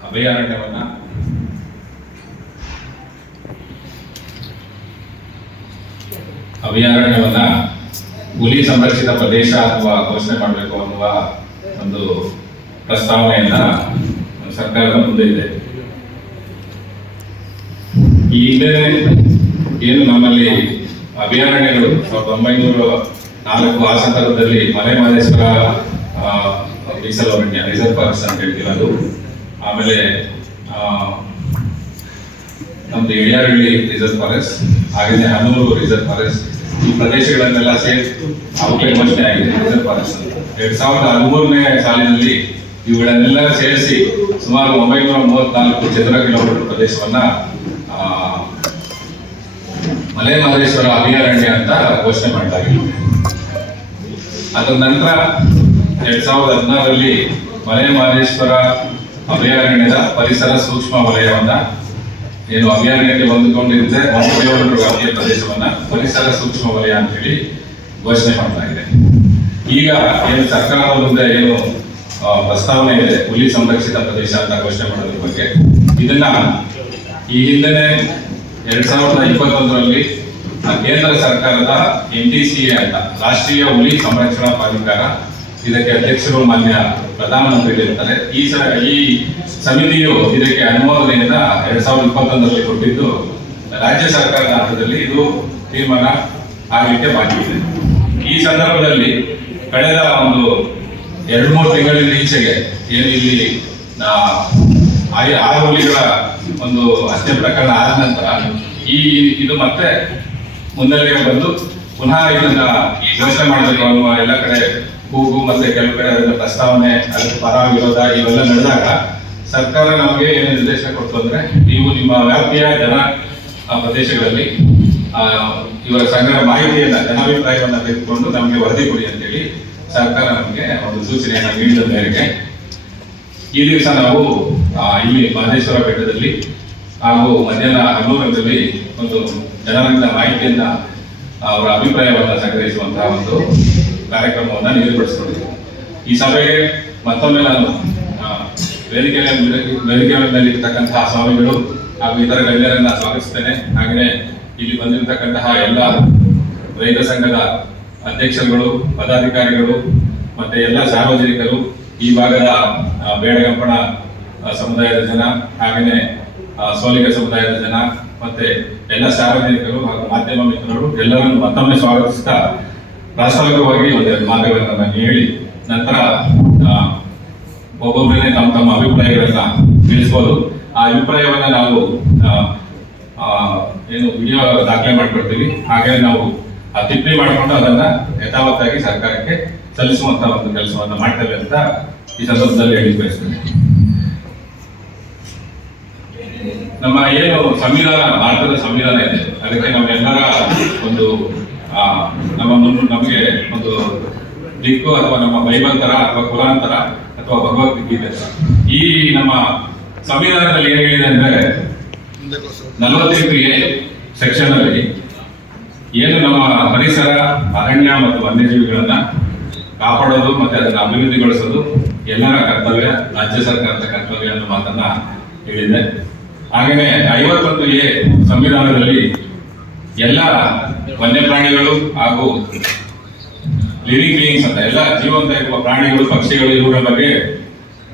ಅಭಯಾರಣ್ಯವನ್ನ ಅಭಯಾರಣ್ಯವನ್ನ ಹುಲಿ ಸಂರಕ್ಷಿತ ಪ್ರದೇಶ ಅಥವಾ ಘೋಷಣೆ ಮಾಡಬೇಕು ಅನ್ನುವ ಒಂದು ಪ್ರಸ್ತಾವನೆಯನ್ನ ಸರ್ಕಾರದ ಮುಂದೆ ಇದೆ. ಈ ಹಿಂದೆ ಏನು ನಮ್ಮಲ್ಲಿ ಅಭಯಾರಣ್ಯಗಳು ಸಾವಿರದ ಒಂಬೈನೂರ ನಾಲ್ಕು ಆ ಸಂದರ್ಭದಲ್ಲಿ ಮಲೆ ಮಹದೇಶ್ವರ ಮೀಸಲು ಅರಣ್ಯ ರಿಸರ್ವ್ ಫಾರೆಸ್ಟ್ ಅಂತ ಹೇಳ್ತೀವಿ ಅದು. ಆಮೇಲೆ ನಮ್ದು ಎಳಿಯಾರಳ್ಳಿ ರಿಸರ್ವ್ ಫಾರೆಸ್ಟ್ ಹಾಗೆಯೇ ಹನೂರು ರಿಸರ್ವ್ ಫಾರೆಸ್ಟ್, ಈ ಪ್ರದೇಶಗಳನ್ನೆಲ್ಲ ಸೇರಿಸಿ ಅವಕ್ಕೆ ಘೋಷಣೆ ಆಗಿದೆ ರಿಸರ್ವ್ ಫಾರೆಸ್ಟ್ ಎರಡ್ ಸಾವಿರದ ಹದಿಮೂರನೇ ಸಾಲಿನಲ್ಲಿ ಇವುಗಳನ್ನೆಲ್ಲ ಸೇರಿಸಿ ಸುಮಾರು ಒಂಬೈನೂರ ಮೂವತ್ನಾಲ್ಕು ಚದರ ಕಿಲೋಮೀಟರ್ ಪ್ರದೇಶವನ್ನ ಮಲೆ ಮಹದೇಶ್ವರ ಅಭಯಾರಣ್ಯ ಅಂತ ಘೋಷಣೆ ಮಾಡಲಾಗಿದೆ ಅದರ ನಂತರ ಎರಡ್ ಸಾವಿರದ ಹದಿನಾರರಲ್ಲಿ ಮಲೆ ಮಹದೇಶ್ವರ ಅಭಯಾರಣ್ಯದ ಪರಿಸರ ಸೂಕ್ಷ್ಮ ವಲಯವನ್ನ, ಏನು ಅಭಯಾರಣ್ಯಕ್ಕೆ ಹೊಂದಿಕೊಂಡಿರುತ್ತೆ ಒಂದು ವ್ಯಾಪ್ತಿಯ ಪ್ರದೇಶವನ್ನ ಪರಿಸರ ಸೂಕ್ಷ್ಮ ವಲಯ ಅಂತ ಹೇಳಿ ಘೋಷಣೆ ಮಾಡಲಾಗಿದೆ ಈಗ ಏನು ಸರ್ಕಾರದ ಮುಂದೆ ಏನು ಪ್ರಸ್ತಾವನೆ ಇದೆ, ಹುಲಿ ಸಂರಕ್ಷಿತ ಪ್ರದೇಶ ಅಂತ ಘೋಷಣೆ ಮಾಡೋದ್ರ ಬಗ್ಗೆ. ಇದನ್ನ ಈ ಹಿಂದೆನೆ ಎರಡ್ ಸಾವಿರದ ಇಪ್ಪತ್ತೊಂದರಲ್ಲಿ ಕೇಂದ್ರ ಸರ್ಕಾರದ ಎನ್ ಟಿ ಸಿ ಎ ಅಂತ, ರಾಷ್ಟ್ರೀಯ ಹುಲಿ ಸಂರಕ್ಷಣಾ ಪ್ರಾಧಿಕಾರ ಇದಕ್ಕೆ ಅಧ್ಯಕ್ಷರು ಮಾನ್ಯ ಪ್ರಧಾನಮಂತ್ರಿ ಇರ್ತಾರೆ. ಈ ಸ ಈ ಸಮಿತಿಯು ಇದಕ್ಕೆ ಅನುಮೋದನೆಯಿಂದ ಎರಡ್ ಸಾವಿರದ ಇಪ್ಪತ್ತೊಂದರಲ್ಲಿ ಕೊಟ್ಟಿದ್ದು ರಾಜ್ಯ ಸರ್ಕಾರದ ಹಂತದಲ್ಲಿ ಇದು ತೀರ್ಮಾನ ಆಗಲಿಕ್ಕೆ ಬಾಕಿ ಇದೆ. ಈ ಸಂದರ್ಭದಲ್ಲಿ ಕಳೆದ ಒಂದು ಎರಡು ಮೂರು ತಿಂಗಳಿಂದ ಈಚೆಗೆ ಏನು ಇಲ್ಲಿ ಆರು ಹುಲಿಗಳ ಒಂದು ಹತ್ಯೆ ಪ್ರಕರಣ ಆದ ನಂತರ ಈ ಇದು ಮತ್ತೆ ಮುನ್ನೆಲೆಗೆ ಬಂದು ಪುನಃ ಇದನ್ನ ಮಾಡಬೇಕು ಅನ್ನುವ ಎಲ್ಲ ಕಡೆ ಕೂಗು ಮತ್ತೆ ಕೆಲವು ಕಡೆ ಅದರ ಪ್ರಸ್ತಾವನೆ, ಅದಕ್ಕೆ ಪರ ವಿರೋಧ ಇವೆಲ್ಲ ನಡೆದಾಗ ಸರ್ಕಾರ ನಮಗೆ ಏನು ನಿರ್ದೇಶನ ಕೊಡ್ತು ಅಂದ್ರೆ ನೀವು ನಿಮ್ಮ ವ್ಯಾಪ್ತಿಯ ಜನ ಪ್ರದೇಶಗಳಲ್ಲಿ ಇವರ ಸಂಗ್ರಹ ಮಾಹಿತಿಯನ್ನ, ಜನಾಭಿಪ್ರಾಯವನ್ನ ತೆಗೆದುಕೊಂಡು ನಮಗೆ ವರದಿ ಕೊಡಿ ಅಂತೇಳಿ ಸರ್ಕಾರ ನಮಗೆ ಒಂದು ಸೂಚನೆಯನ್ನ ನೀಡಿದ ಮೇರೆಗೆ ಈ ದಿವಸ ನಾವು ಇಲ್ಲಿ ಮಹದೇಶ್ವರ ಬೆಟ್ಟದಲ್ಲಿ ಹಾಗೂ ಮಧ್ಯಾಹ್ನ ಹನ್ನೂರದಲ್ಲಿ ಒಂದು ಜನರಿಂದ ಮಾಹಿತಿಯನ್ನ, ಅವರ ಅಭಿಪ್ರಾಯವನ್ನ ಸಂಗ್ರಹಿಸುವಂತಹ ಒಂದು ಕಾರ್ಯಕ್ರಮವನ್ನ ನಿಗದಿಪಡಿಸಿಕೊಂಡಿದ್ದೇವೆ ಈ ಸಭೆಗೆ ಮತ್ತೊಮ್ಮೆ ನಾನು ವೇದಿಕೆ ವೇದಿಕೆ ಇರ್ತಕ್ಕಂತಹ ಸ್ವಾಮಿಗಳು ಹಾಗೂ ಇತರ ಗಣ್ಯರನ್ನ ಸ್ವಾಗತಿಸ್ತೇನೆ. ಹಾಗೆಯೇ ಇಲ್ಲಿ ಬಂದಿರತಕ್ಕಂತಹ ಎಲ್ಲ ರೈತ ಸಂಘದ ಅಧ್ಯಕ್ಷರುಗಳು, ಪದಾಧಿಕಾರಿಗಳು ಮತ್ತೆ ಎಲ್ಲ ಸಾರ್ವಜನಿಕರು ಈ ಭಾಗದ ಬೇಡಗಂಪಣ ಸಮುದಾಯದ ಜನ, ಹಾಗೆಯೇ ಸೋಲಿಗ ಸಮುದಾಯದ ಜನ ಮತ್ತೆ ಎಲ್ಲ ಸಾರ್ವಜನಿಕರು ಹಾಗೂ ಮಾಧ್ಯಮ ಮಿತ್ರರು ಎಲ್ಲರನ್ನು ಮತ್ತೊಮ್ಮೆ ಸ್ವಾಗತಿಸ್ತಾ ಪ್ರಾಸ್ತಾವಿಕವಾಗಿ ಒಂದೆರಡು ಮಾತುಗಳನ್ನು ನಾನು ಹೇಳಿ ನಂತರ ಒಬ್ಬೊಬ್ಬರೇ ತಮ್ಮ ತಮ್ಮ ಅಭಿಪ್ರಾಯಗಳನ್ನ ತಿಳಿಸ್ಬೋದು. ಆ ಅಭಿಪ್ರಾಯವನ್ನ ನಾವು ಏನು ವಿಡಿಯೋ ದಾಖಲೆ ಮಾಡ್ಕೊಡ್ತೀವಿ. ಹಾಗೆ ನಾವು ಆ ತಿಪ್ಪಿ ಮಾಡಿಕೊಂಡು ಅದನ್ನ ಯಥಾವತ್ತಾಗಿ ಸರ್ಕಾರಕ್ಕೆ ಸಲ್ಲಿಸುವಂತ ಒಂದು ಕೆಲಸವನ್ನ ಮಾಡ್ತೇವೆ ಅಂತ ಈ ಸಂದರ್ಭದಲ್ಲಿ ಹೇಳಿ ಬಯಸ್ತೇನೆ. ನಮ್ಮ ಏನು ಸಂವಿಧಾನ, ಭಾರತದ ಸಂವಿಧಾನ ಇದೆ. ಅದಕ್ಕೆ ನಮ್ಮೆಲ್ಲರ ಒಂದು ನಮ್ಮ ಮುನ್ನು ನಮಗೆ ಒಂದು ದಿಕ್ಕು ಅಥವಾ ನಮ್ಮ ಬೈಬಲ್ ತರ ಅಥವಾ ಕುರಾನ್ ತರ ಅಥವಾ ಭಗವದ್ಗೀತೆ ಈ ನಮ್ಮ ಸಂವಿಧಾನದಲ್ಲಿ ಏನು ಹೇಳಿದೆ ಅಂದ್ರೆ ನಲವತ್ತೆಂಟು ಎ ಸೆಕ್ಷನ್ ಅಲ್ಲಿ ಏನು ನಮ್ಮ ಪರಿಸರ, ಅರಣ್ಯ ಮತ್ತು ವನ್ಯಜೀವಿಗಳನ್ನ ಕಾಪಾಡೋದು ಮತ್ತೆ ಅದನ್ನ ಅಭಿವೃದ್ಧಿಗೊಳಿಸೋದು ಎಲ್ಲರ ಕರ್ತವ್ಯ, ರಾಜ್ಯ ಸರ್ಕಾರದ ಕರ್ತವ್ಯ ಅನ್ನೋ ಮಾತನ್ನ ಹೇಳಿದೆ. ಹಾಗೆಯೇ ಐವತ್ತೊಂದು ಎ ಸಂವಿಧಾನದಲ್ಲಿ ಎಲ್ಲ ವನ್ಯಪ್ರಾಣಿಗಳು ಹಾಗೂ ಲಿವಿಂಗ್ ಬೀಯಿಂಗ್ಸ್ ಅಂತ ಎಲ್ಲ ಜೀವಂತ ಇರುವ ಪ್ರಾಣಿಗಳು, ಪಕ್ಷಿಗಳು ಇವುಗಳ ಬಗ್ಗೆ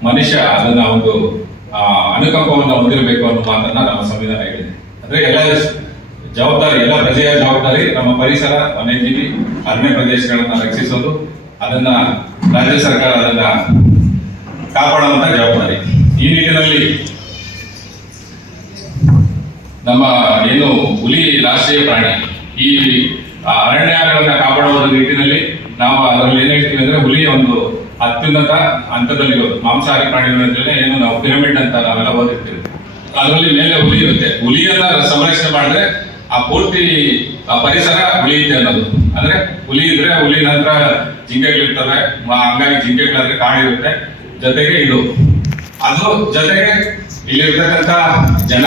ಮನುಷ್ಯ ಅದನ್ನ ಒಂದು ಅನುಕಂಪವನ್ನು ಹೊಂದಿರಬೇಕು ಅನ್ನೋ ಮಾತನ್ನ ನಮ್ಮ ಸಂವಿಧಾನ ಹೇಳಿದೆ. ಅಂದ್ರೆ ಎಲ್ಲ ಜವಾಬ್ದಾರಿ, ಎಲ್ಲ ಪ್ರಜೆಯ ಜವಾಬ್ದಾರಿ ನಮ್ಮ ಪರಿಸರ, ವನ್ಯಜೀವಿ, ಅರಣ್ಯ ಪ್ರದೇಶಗಳನ್ನ ರಕ್ಷಿಸೋದು, ಅದನ್ನ ರಾಜ್ಯ ಸರ್ಕಾರ ಅದನ್ನ ಕಾಪಾಡುವಂತ ಜವಾಬ್ದಾರಿ. ಈ ನಿಟ್ಟಿನಲ್ಲಿ ನಮ್ಮ ಏನು ಹುಲಿ ರಾಷ್ಟ್ರೀಯ ಪ್ರಾಣಿ, ಈ ಅರಣ್ಯಗಳನ್ನು ಕಾಪಾಡುವ ನಿಟ್ಟಿನಲ್ಲಿ ನಾವು ಅದರಲ್ಲಿ ಏನ್ ಹೇಳ್ತೀವಿ ಅಂದ್ರೆ ಹುಲಿ ಒಂದು ಅತ್ಯುನ್ನತ ಹಂತದಲ್ಲಿರೋದು ಮಾಂಸಾಹಾರಿ ಪ್ರಾಣಿಗಳಂತೇಳಿ ಏನು ನಾವು ಪಿರಮಿಡ್ ಅಂತ ನಾವೆಲ್ಲ ಓದಿರ್ತೀವಿ. ಅದರಲ್ಲಿ ಮೇಲೆ ಹುಲಿ ಇರುತ್ತೆ. ಹುಲಿಯನ್ನ ಸಂರಕ್ಷಣೆ ಮಾಡಿದ್ರೆ ಆ ಪೂರ್ತಿ ಪರಿಸರ ಉಳಿಯುತ್ತೆ ಅನ್ನೋದು. ಅಂದ್ರೆ ಹುಲಿ ಇದ್ರೆ ಹುಲಿ ನಂತರ ಜಿಂಕೆಗಳಿರ್ತವೆ ಹಂಗಾಗಿ ಜಿಂಕೆಗಳಾದ್ರೆ ಕಾಣಿರುತ್ತೆ. ಜೊತೆಗೆ ಇದು. ಅದು ಜೊತೆಗೆ ಇಲ್ಲಿರ್ತಕ್ಕಂಥ ಜನ.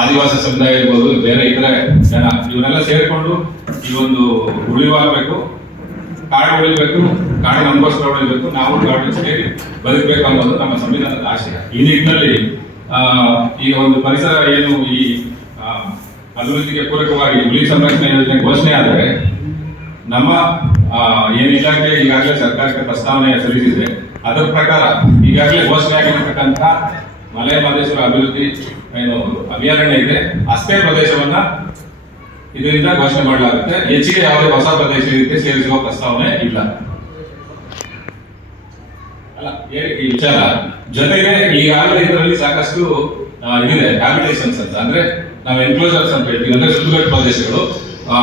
ಆದಿವಾಸಿ ಸಮುದಾಯ ಇರ್ಬೋದು, ಬೇರೆ ಇತರ ಜನ, ಇವರೆಲ್ಲ ಸೇರಿಕೊಂಡು ಈ ಒಂದು ಉಳಿವಾಗಬೇಕು ಕಾಡು ಉಳಿಬೇಕು, ಕಾಡು ನಮಗೋಸ್ಕರ ಉಳಿಬೇಕು ನಾವು ಕಾಡು ಸೇರಿ ಬದುಕಬೇಕು ಅನ್ನೋದು ನಮ್ಮ ಸಂವಿಧಾನದ ಆಶಯ. ಈ ನಿಟ್ಟಿನಲ್ಲಿ ಈಗ ಒಂದು ಪರಿಸರ ಏನು ಈ ಅಭಿವೃದ್ಧಿಗೆ ಪೂರಕವಾಗಿ ಹುಲಿ ಸಂರಕ್ಷಣೆ ಯೋಜನೆ ಘೋಷಣೆ ಆದರೆ, ನಮ್ಮ ಏನು ಇಲಾಖೆ ಈಗಾಗಲೇ ಸರ್ಕಾರಕ್ಕೆ ಪ್ರಸ್ತಾವನೆ ಸಲ್ಲಿಸಿದೆ, ಅದರ ಪ್ರಕಾರ ಈಗಾಗಲೇ ಘೋಷಣೆ ಆಗಿರತಕ್ಕಂತ ಮಲೆ ಮಹದೇಶ್ವರ ಅಭಿವೃದ್ಧಿ ಏನು ಅಭಯಾರಣ್ಯ ಇದೆ ಅಷ್ಟೇ ಪ್ರದೇಶವನ್ನ ಇದರಿಂದ ಘೋಷಣೆ ಮಾಡಲಾಗುತ್ತೆ. ಹೆಚ್ಚಿಗೆ ಯಾವುದೇ ಹೊಸ ಪ್ರದೇಶ ಇದಕ್ಕೆ ಸೇರಿಸುವ ಪ್ರಸ್ತಾವನೆ ಇಲ್ಲ. ಅಲ್ಲ ಈ ವಿಚಾರ ಜೊತೆಗೆ ಈಗಾಗಲೇ ಇದರಲ್ಲಿ ಸಾಕಷ್ಟು ಇದೆ ಹ್ಯಾಬಿಟೇಷನ್ಸ್ ಅಂತ. ಅಂದ್ರೆ ನಾವು ಎನ್ಕ್ಲೋಸರ್ಸ್ ಅಂತ ಹೇಳ್ತೀವಿ. ಅಂದ್ರೆ ಸುತ್ತುಗಟ್ಟು ಪ್ರದೇಶಗಳು.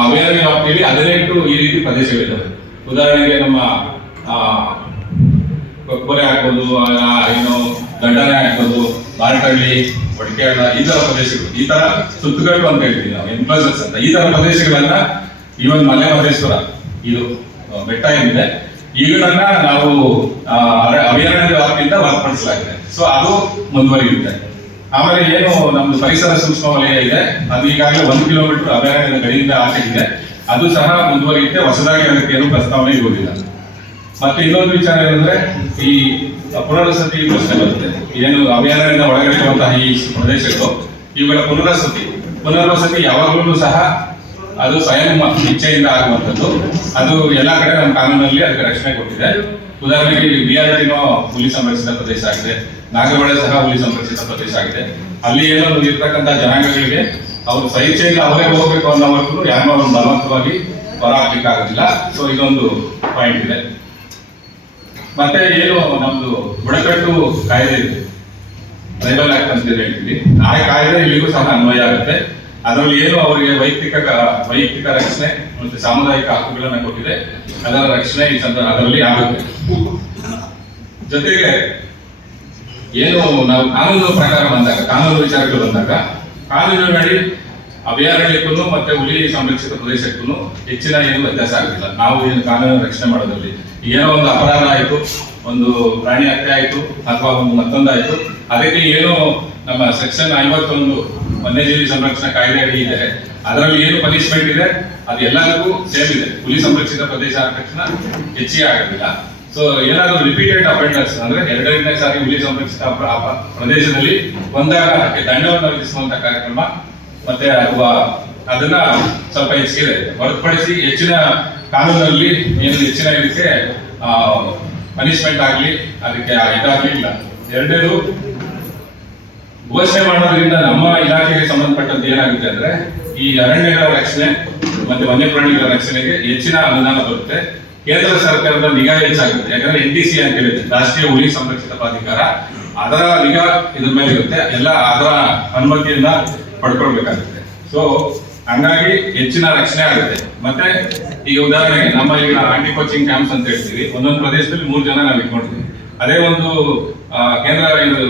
ಅಭಯಾರಣ್ಯ ವ್ಯಾಪ್ತಿಯಲ್ಲಿ ಹದಿನೆಂಟು ಈ ರೀತಿ ಪ್ರದೇಶಗಳಿದ್ದಾವೆ. ಉದಾಹರಣೆಗೆ ನಮ್ಮ ಕೊಕ್ಕರೆ ಹಾಕೋದು ಏನು, ದಂಡನೆ ಹಾಕೋದು ಬಾರಟಳ್ಳಿ ಒಡಕೆಹಳ್ಳ ಈ ತರ ಪ್ರದೇಶಗಳು, ಈ ತರ ಸುತ್ತುಗಟ್ಟು ಅಂತ ಹೇಳ್ತೀವಿ ನಾವು ಎಂಪ್ಲಾಯ್ಸಸ್ ಅಂತ. ಈ ತರ ಪ್ರದೇಶಗಳನ್ನ ಇವನ್ ಮಲೆ ಮಹದೇಶ್ವರ ಇದು ಬೆಟ್ಟ ಏನಿದೆ ಈಗಳನ್ನ ನಾವು ಅಭಯಾರಣ್ಯ ವ್ಯಾಪ್ತಿಯಿಂದ ಹೊರತುಪಡಿಸಲಾಗಿದೆ. ಸೊ ಅದು ಮುಂದುವರಿಯುತ್ತೆ. ಆಮೇಲೆ ಏನು, ನಮ್ದು ಪರಿಸರ ಸೂಕ್ಷ್ಮ ವಲಯ ಇದೆ. ಅದು ಈಗಾಗಲೇ ಒಂದು ಕಿಲೋಮೀಟರ್ ಅಭಯಾರಣ್ಯದ ಗಡಿಯಿಂದ ಆಚೆಗಿದೆ. ಅದು ಸಹ ಮುಂದುವರಿಯುತ್ತೆ. ಹೊಸದಾಗಿ ಅದಕ್ಕೆ ಏನು ಪ್ರಸ್ತಾವನೆ ಇರುವುದಿಲ್ಲ. ಮತ್ತೆ ಇನ್ನೊಂದು ವಿಚಾರ ಏನಂದ್ರೆ, ಈ ಪುನರ್ವಸತಿ ಪ್ರಶ್ನೆ ಬರುತ್ತೆ ಏನು ಅಭಿಯಾನದಿಂದ ಒಳಗಡೆ ಇರುವಂತಹ ಈ ಪ್ರದೇಶಗಳು, ಇವುಗಳ ಪುನರ್ವಸತಿ. ಪುನರ್ವಸತಿ ಯಾವಾಗಲೂ ಸಹ ಅದು ಸ್ವಯಂ ಇಚ್ಛೆಯಿಂದ ಆಗುವಂಥದ್ದು. ಅದು ಎಲ್ಲ ಕಡೆ ನಮ್ಮ ಕಾನೂನಲ್ಲಿ ಅದಕ್ಕೆ ರಕ್ಷಣೆ ಕೊಟ್ಟಿದೆ. ಉದಾಹರಣೆಗೆ ಬಿ ಆರ್ ಟಿನೋ ಹುಲಿ ಸಂರಕ್ಷಿತ ಪ್ರದೇಶ ಆಗಿದೆ. ನಾಗಮಳೆ ಸಹ ಹುಲಿ ಸಂರಕ್ಷಿತ ಪ್ರದೇಶ ಆಗಿದೆ. ಅಲ್ಲಿ ಏನೋ ಇರ್ತಕ್ಕಂಥ ಜನಾಂಗಗಳಿಗೆ ಅವರು ಸ್ವಇಚ್ಛೆಯಿಂದ ಅವರೇ ಹೋಗ್ಬೇಕು ಅನ್ನೋವರೆಗೂ ಯಾರನ್ನೋ ಒಂದು ಬಲವಂತವಾಗಿ ಹೊರ ಹಾಕ್ಲಿಕ್ಕಾಗೋದಿಲ್ಲ. ಸೊ ಇದೊಂದು ಪಾಯಿಂಟ್ ಇದೆ. ಮತ್ತೆ ಏನು ನಮ್ದು ಬುಡಕಟ್ಟು ಕಾಯ್ದೆ ಇದೆ. ಟ್ರೈಬಲ್ ಆಕ್ಟ್ ಅಂತ ಹೇಳ್ತೀವಿ. ಆ ಕಾಯ್ದೆ ಇಲ್ಲಿಗೂ ಸಹ ಅನ್ವಯ ಆಗುತ್ತೆ. ಅದರಲ್ಲಿ ಏನು ಅವರಿಗೆ ವೈಯಕ್ತಿಕ ವೈಯಕ್ತಿಕ ರಕ್ಷಣೆ ಮತ್ತೆ ಸಾಮುದಾಯಿಕ ಹಕ್ಕುಗಳನ್ನ ಕೊಟ್ಟಿದೆ. ಅದರ ರಕ್ಷಣೆ ಈ ಸಂದರ್ಭ ಅದರಲ್ಲಿ ಆಗುತ್ತೆ. ಜೊತೆಗೆ ಏನು ನಾವು ಕಾನೂನು ಪ್ರಕಾರ ಬಂದಾಗ, ಕಾನೂನು ವಿಚಾರಗಳು ಬಂದಾಗ ಕಾನೂನಿನಡಿ ಅಭಯಾರಣ್ಯಕ್ಕೂ ಮತ್ತೆ ಹುಲಿ ಸಂರಕ್ಷಿತ ಪ್ರದೇಶಕ್ಕೂ ಹೆಚ್ಚಿನ ಏನು ವ್ಯತ್ಯಾಸ ಆಗುದಿಲ್ಲ ನಾವು ಏನು ಕಾನೂನು ರಕ್ಷಣೆ ಮಾಡೋದ್ರಲ್ಲಿ ಏನೋ ಒಂದು ಅಪರಾಧ ಆಯಿತು, ಒಂದು ಪ್ರಾಣಿ ಹತ್ಯೆ ಆಯಿತು, ಅಥವಾ ಒಂದು ಮತ್ತೊಂದಾಯಿತು ಅದಕ್ಕೆ ಏನು ನಮ್ಮ ಸೆಕ್ಷನ್ ಐವತ್ತೊಂದು ವನ್ಯಜೀವಿ ಸಂರಕ್ಷಣಾ ಕಾಯ್ದೆ ಅಡಿ ಇದೆ. ಅದರಲ್ಲಿ ಏನು ಪನಿಷ್ಮೆಂಟ್ ಇದೆ? ಅದು ಎಲ್ಲರಿಗೂ ಸೇಮ್ ಇದೆ. ಹುಲಿ ಸಂರಕ್ಷಿತ ಪ್ರದೇಶ ಆದ ತಕ್ಷಣ ಹೆಚ್ಚಿಗೆ ಆಗೋದಿಲ್ಲ. ಸೊ ಏನಾದರೂ ರಿಪೀಟೆಡ್ ಅಫೆಂಡರ್ಸ್ ಅಂದ್ರೆ ಎರಡನೇ ಸಾರಿ ಹುಲಿ ಸಂರಕ್ಷಿತ ಪ್ರ- ಪ್ರ- ಪ್ರದೇಶದಲ್ಲಿ ಒಂದಾಗ ಅದಕ್ಕೆ ದಂಡವನ್ನು ವಿಧಿಸುವಂತ ಕಾರ್ಯಕ್ರಮ ಮತ್ತೆ ಅಥವಾ ಅದನ್ನ ಸ್ವಲ್ಪ ಹೆಚ್ಚಿಗೆ ಹೊರತುಪಡಿಸಿ ಹೆಚ್ಚಿನ ಕಾನೂನಲ್ಲಿ ಏನು ಹೆಚ್ಚಿನ ಇದಕ್ಕೆ ಪನಿಷ್ಮೆಂಟ್ ಆಗ್ಲಿ, ಅದಕ್ಕೆ ಇದಾಗ್ಲಿ ಇಲ್ಲ. ಎರಡನೇದು ಘೋಷಣೆ ಮಾಡೋದ್ರಿಂದ ನಮ್ಮ ಇಲಾಖೆಗೆ ಸಂಬಂಧಪಟ್ಟಂತೆ ಏನಾಗುತ್ತೆ ಅಂದ್ರೆ, ಈ ಅರಣ್ಯಗಳ ರಕ್ಷಣೆ ಮತ್ತೆ ವನ್ಯಪ್ರಾಣಿಗಳ ರಕ್ಷಣೆಗೆ ಹೆಚ್ಚಿನ ಅನುದಾನ ಬರುತ್ತೆ. ಕೇಂದ್ರ ಸರ್ಕಾರದ ನಿಗಾ ಹೆಚ್ಚಾಗುತ್ತೆ. ಯಾಕಂದ್ರೆ ಎನ್ ಡಿ ಸಿ ಅಂತ ಹೇಳುತ್ತೆ ರಾಷ್ಟ್ರೀಯ ಹುಲಿ ಸಂರಕ್ಷಿತ ಪ್ರಾಧಿಕಾರ. ಅದರ ನಿಗಾ ಇದ್ರ ಮೇಲೆ ಇರುತ್ತೆ ಎಲ್ಲ ಅದರ ಅನುಮತಿಯನ್ನ ಪಡ್ಕೊಳ್ಬೇಕಾಗುತ್ತೆ. ಸೊ ಹಂಗಾಗಿ ಹೆಚ್ಚಿನ ರಕ್ಷಣೆ ಆಗುತ್ತೆ. ಮತ್ತೆ ಈಗ ಉದಾಹರಣೆಗೆ ನಮ್ಮ ಈಗ ಆಂಟಿ ಕೋಚಿಂಗ್ ಕ್ಯಾಂಪ್ಸ್ ಅಂತ ಹೇಳ್ತೀವಿ. ಒಂದೊಂದು ಪ್ರದೇಶದಲ್ಲಿ ಮೂರು ಜನ ನಾವು ಇಟ್ಕೊಂಡಿದ್ವಿ ಅದೇ ಒಂದು ಕೇಂದ್ರ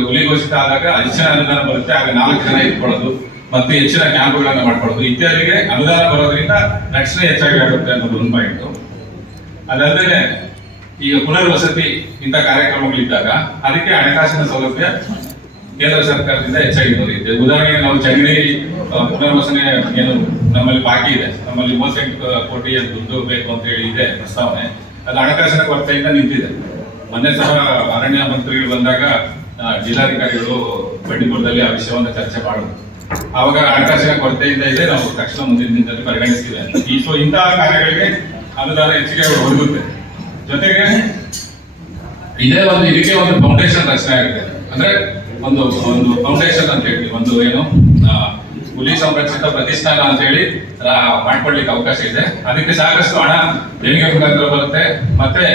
ಹುಲಿ ಘೋಷಿತ ಆದಾಗ ಹೆಚ್ಚಿನ ಅನುದಾನ ಬರುತ್ತೆ. ಆಗ ನಾಲ್ಕು ಜನ ಇಟ್ಕೊಳ್ಳೋದು ಮತ್ತೆ ಹೆಚ್ಚಿನ ಕ್ಯಾಂಪ್ಗಳನ್ನು ಮಾಡ್ಕೊಳ್ಳೋದು. ಇತ್ಯಾದಿಗೆ ಅನುದಾನ ಬರೋದ್ರಿಂದ ರಕ್ಷಣೆ ಹೆಚ್ಚಾಗಿ ಆಗುತ್ತೆ ಅನ್ನೋದು ಒಂದು ಪಾಯಿಂಟ್ ಅದಲ್ಲದೆ ಈಗ ಪುನರ್ವಸತಿ ಇಂಥ ಕಾರ್ಯಕ್ರಮಗಳಿದ್ದಾಗ ಅದಕ್ಕೆ ಹಣಕಾಸಿನ ಸೌಲಭ್ಯ ಕೇಂದ್ರ ಸರ್ಕಾರದಿಂದ ಹೆಚ್ಚಾಗಿ ದೊರೆಯುತ್ತೆ ಉದಾಹರಣೆಗೆ ನಾವು ಚಂಗಡಿ ಪುನರ್ವಸನೆ ಏನು ನಮ್ಮಲ್ಲಿ ಬಾಕಿ ಇದೆ. ನಮ್ಮಲ್ಲಿ ಮೂವತ್ತೆಂಟು ಕೋಟಿ ದುಡ್ಡು ಬೇಕು ಅಂತ ಹೇಳಿ ಇದೆ ಪ್ರಸ್ತಾವನೆ. ಅದು ಹಣಕಾಸಿನ ಕೊರತೆಯಿಂದ ನಿಂತಿದೆ. ಮೊನ್ನೆ ಸಹ ಅರಣ್ಯ ಮಂತ್ರಿಗಳು ಬಂದಾಗ ಜಿಲ್ಲಾಧಿಕಾರಿಗಳು ಬಂಡೀಪುರದಲ್ಲಿ ಆ ವಿಷಯವನ್ನು ಚರ್ಚೆ ಮಾಡುದು ಆವಾಗ ಹಣಕಾಸಿನ ಕೊರತೆಯಿಂದ ಇದೆ, ನಾವು ತಕ್ಷಣ ಮುಂದಿನ ದಿನದಲ್ಲಿ ಪರಿಗಣಿಸ್ತೀವಿ. ಈ ಸೊ ಇಂತಹ ಕಾರ್ಯಗಳಿಗೆ ಅನುದಾನ ಹೆಚ್ಚಿಗೆ ಒದಗುತ್ತೆ. ಜೊತೆಗೆ ಇದೇ ಒಂದು, ಇದಕ್ಕೆ ಒಂದು ಫೌಂಡೇಶನ್ ರಚನೆ ಆಗಿದೆ. ಅಂದ್ರೆ ಒಂದು ಒಂದು ಫೌಂಡೇಶನ್ ಅಂತ ಹೇಳಿ, ಒಂದು ಏನು ಹುಲಿ ಸಂರಕ್ಷಿತ ಪ್ರತಿಷ್ಠಾನ ಅಂತ ಹೇಳಿ ಮಾಡ್ಕೊಳ್ಲಿಕ್ಕೆ ಅವಕಾಶ ಇದೆ. ಅದಕ್ಕೆ ಸಾಕಷ್ಟು ಹಣ ದೇಣಿಗೆ ಮುಖಾಂತರ ಬರುತ್ತೆ. ಮತ್ತೆ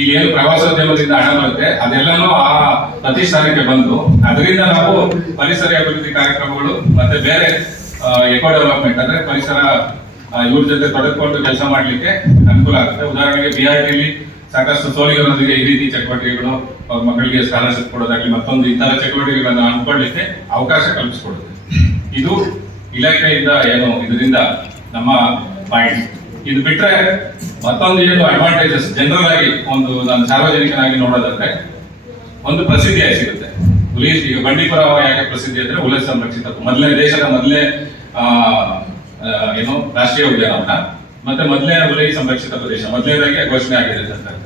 ಇಲ್ಲಿ ಏನು ಪ್ರವಾಸೋದ್ಯಮದಿಂದ ಹಣ ಬರುತ್ತೆ. ಅದೆಲ್ಲನೂ ಆ ಪ್ರತಿಷ್ಠಾನಕ್ಕೆ ಬಂದು, ಅದರಿಂದ ನಾವು ಪರಿಸರ ಅಭಿವೃದ್ಧಿ ಕಾರ್ಯಕ್ರಮಗಳು ಮತ್ತೆ ಬೇರೆ ಎಕೋ ಡೆವಲಪ್ಮೆಂಟ್ ಅಂದ್ರೆ ಪರಿಸರ ಇವ್ರ ಜೊತೆ ತೊಡಗಿಕೊಂಡು ಕೆಲಸ ಮಾಡ್ಲಿಕ್ಕೆ ಅನುಕೂಲ ಆಗುತ್ತೆ. ಉದಾಹರಣೆಗೆ ಬಿಆರ್ಟಿಲಿ ಆರ್ ಟಿಲಿ ಸಾಕಷ್ಟು ಸೋಲಿಗರೊಂದಿಗೆ ಈ ರೀತಿ ಚಟುವಟಿಕೆಗಳು ಅವ್ರ ಮಕ್ಕಳಿಗೆ ಸ್ಕಾಲರ್ಶಿಪ್ ಕೊಡೋದಾಗ್ಲಿ ಮತ್ತೊಂದು ಇಂತಹ ಚಟುವಟಿಕೆಗಳನ್ನು ಅನ್ಕೊಳ್ಳಿಕ್ಕೆ ಅವಕಾಶ ಕಲ್ಪಿಸ್ಕೊಡುತ್ತೆ. ಇದು ಇಲಾಖೆಯಿಂದ ಏನು ಇದರಿಂದ ನಮ್ಮ ಪಾಯಿಂಟ್ ಇದು ಬಿಟ್ರೆ ಮತ್ತೊಂದು ಏನು ಅಡ್ವಾಂಟೇಜಸ್ ಜನರಲ್ ಆಗಿ ಒಂದು ನಾನು ಸಾರ್ವಜನಿಕನಾಗಿ ನೋಡೋದಾದ್ರೆ ಒಂದು ಪ್ರಸಿದ್ಧಿ ಆಗಿ ಸಿಗುತ್ತೆ. ಹುಲಿ ಈಗ ಬಂಡೀಪುರ ಯಾಕೆ ಪ್ರಸಿದ್ಧಿ ಅಂದ್ರೆ ಹುಲಿ ಸಂರಕ್ಷಿತ ಮೊದಲನೇ ದೇಶದ ಆ, ಏನು ರಾಷ್ಟ್ರೀಯ ಉದ್ಯಾನವನ ಮತ್ತೆ ಮೊದಲನೇ ಸಂರಕ್ಷಿತ ಪ್ರದೇಶ. ಮೊದಲನೇದಾಗಿ ಘೋಷಣೆ ಆಗಿದೆ ಸರ್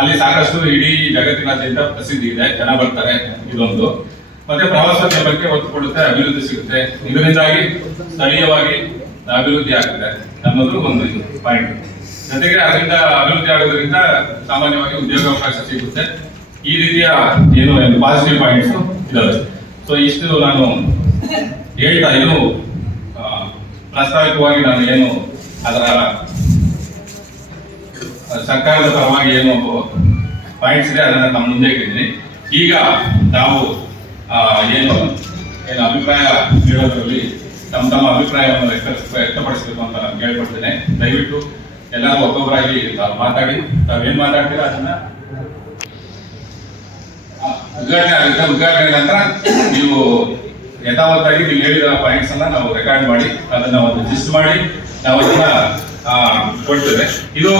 ಅಲ್ಲಿ ಸಾಕಷ್ಟು ಇಡೀ ಜಗತ್ತಿನಾದ್ಯಂತ ಪ್ರಸಿದ್ಧಿ ಇದೆ. ಜನ ಬರ್ತಾರೆ, ಇದೊಂದು. ಮತ್ತೆ ಪ್ರವಾಸೋದ್ಯಮಕ್ಕೆ ಒತ್ತು ಕೊಡುತ್ತೆ ಅಭಿವೃದ್ಧಿ ಸಿಗುತ್ತೆ. ಇದರಿಂದಾಗಿ ಸ್ಥಳೀಯವಾಗಿ ಅಭಿವೃದ್ಧಿ ಆಗುತ್ತೆ. ನಮ್ಮದು ಒಂದು ಪಾಯಿಂಟ್ ಜೊತೆಗೆ ಅದರಿಂದ ಅಭಿವೃದ್ಧಿ ಆಗೋದ್ರಿಂದ ಸಾಮಾನ್ಯವಾಗಿ ಉದ್ಯೋಗಾವಕಾಶ ಸಿಗುತ್ತೆ. ಈ ರೀತಿಯ ಏನು ಪಾಸಿಟಿವ್ ಪಾಯಿಂಟ್ಸ್ ಇದಾವೆ. ಸೊ ಇಷ್ಟು ನಾನು ಹೇಳ್ತಾ ಇದು ಪ್ರಾಸ್ತಾವಿಕವಾಗಿ ನಾನು ಏನು ಅದರ ಸರ್ಕಾರದ ಪರವಾಗಿ ಏನು ಪಾಯಿಂಟ್ಸ್ ಇದೆ, ಅದನ್ನ ನಮ್ಮ ಮುಂದೆ ಇಟ್ಟಿದ್ದೀನಿ. ಈಗ ನಾವು ಏನು ಏನು ಅಭಿಪ್ರಾಯ ನೀಡೋದ್ರಲ್ಲಿ ತಮ್ಮ ತಮ್ಮ ಅಭಿಪ್ರಾಯವನ್ನು ವ್ಯಕ್ತ ವ್ಯಕ್ತಪಡಿಸಬೇಕು ಅಂತ ನಾನು ಕೇಳ್ಕೊಡ್ತೇನೆ ದಯವಿಟ್ಟು ಎಲ್ಲರೂ ಒಬ್ಬೊಬ್ಬರಾಗಿ ತಾವು ಮಾತಾಡಿ. ತಾವೇನು ಮಾತಾಡ್ತೀರಾ ಅದನ್ನ? ಉದ್ಘಾಟನೆ ಆಗುತ್ತೆ. ಉದ್ಘಾಟನೆ ನಂತರ ನೀವು ಯಥಾವತ್ತಾಗಿ ನೀವು ಹೇಳಿದ ಪಾಯಿಂಟ್ಸ್ ಅನ್ನ ನಾವು ರೆಕಾರ್ಡ್ ಮಾಡಿ, ಅದನ್ನ ಒಂದು ಲಿಸ್ಟ್ ಮಾಡಿ. ನಾವು ಅದನ್ನ ಕೊಡ್ತೇವೆ. ಇದು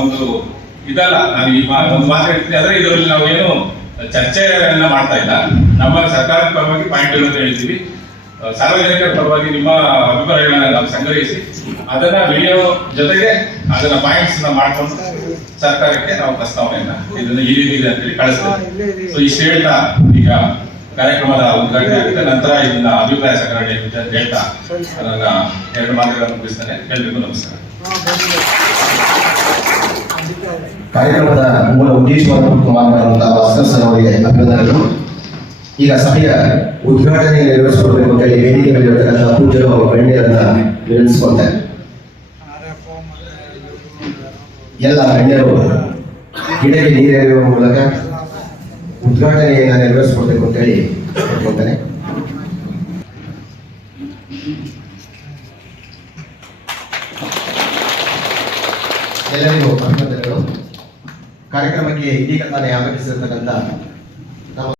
ಒಂದು ಇದಲ್ಲ ನಾನು ಈ ಒಂದು ಮಾತು ಹೇಳ್ತೀನಿ ಆದ್ರೆ ಇದರಲ್ಲಿ ನಾವು ಏನು ಚರ್ಚೆಯನ್ನ ಮಾಡ್ತಾ ಇಲ್ಲ. ನಮ್ಮ ಸರ್ಕಾರದ ಪರವಾಗಿ ಪಾಯಿಂಟ್ ಅಂತ ಹೇಳ್ತೀವಿ. ಸಾರ್ವಜನಿಕರ ಪರವಾಗಿ ನಿಮ್ಮ ಅಭಿಪ್ರಾಯಗಳನ್ನ ನಾವು ಸಂಗ್ರಹಿಸಿ ಅದನ್ನ ವಿಡಿಯೋ ಜೊತೆಗೆ ಅದನ್ನ ಪಾಯಿಂಟ್ಸ್ ಮಾಡ್ಕೊಂಡು ಸರ್ಕಾರಕ್ಕೆ ನಾವು ಪ್ರಸ್ತಾವನೆಯನ್ನ ಇದನ್ನ ಈ ರೀತಿ ಅಂತೇಳಿ ಕಳಿಸ್ತೇವೆ. ಸೊ ಇಷ್ಟು ಹೇಳ್ತಾ ಈಗ ಕಾರ್ಯಕ್ರಮದ ಉದ್ಘಾಟನೆ ಆಗುತ್ತೆ ನಂತರ ಇದನ್ನ ಅಭಿಪ್ರಾಯ ಸಂಗ್ರಹಣೆ ಹೇಳ್ತಾ ನನ್ನ ಎರಡು ಮಾತುಗಳನ್ನು ಮುಗಿಸ್ತಾನೆ. ಎಲ್ರಿಗೂ ನಮಸ್ಕಾರ. ಕಾರ್ಯಕ್ರಮದ ಮೂಲ ಉದ್ದೇಶವನ್ನು ಮಾತನಾಡುವಂತಹ ಭಾಸ್ಕರ್ ಸರ್ ಅವರಿಗೆ ಅಭಿನಂದನೆಗಳು. ಈಗ ಸಭೆಯ ಉದ್ಘಾಟನೆ ನೆರವೇರಿಸಿಕೊಳ್ಬೇಕು ಅಂತ ವೇದಿಕೆ ಮೇಲೆ ಇರತಕ್ಕಂತಹ ಹಾಗೂ ಗಣ್ಯರನ್ನ ವಿನಂತಿಸಿಕೊಳ್ತಾರೆ ಎಲ್ಲ ಗಣ್ಯರು ಗಿಡಕ್ಕೆ ನೀರೆರೆಯುವ ಮೂಲಕ ಉದ್ಘಾಟನೆಯನ್ನು ನೆರವೇರಿಸ್ಕೊಡ್ಬೇಕು ಅಂತ ಹೇಳಿ ಕೇಳ್ಕೊಳ್ತೇನೆ ಎಲ್ಲರಿಗೂ ಅಭಿನಂದನೆಗಳು. ಕಾರ್ಯಕ್ರಮಕ್ಕೆ ಇದೀಗ ತಾನೇ ಆಗಮಿಸಿರ್ತಕ್ಕಂಥ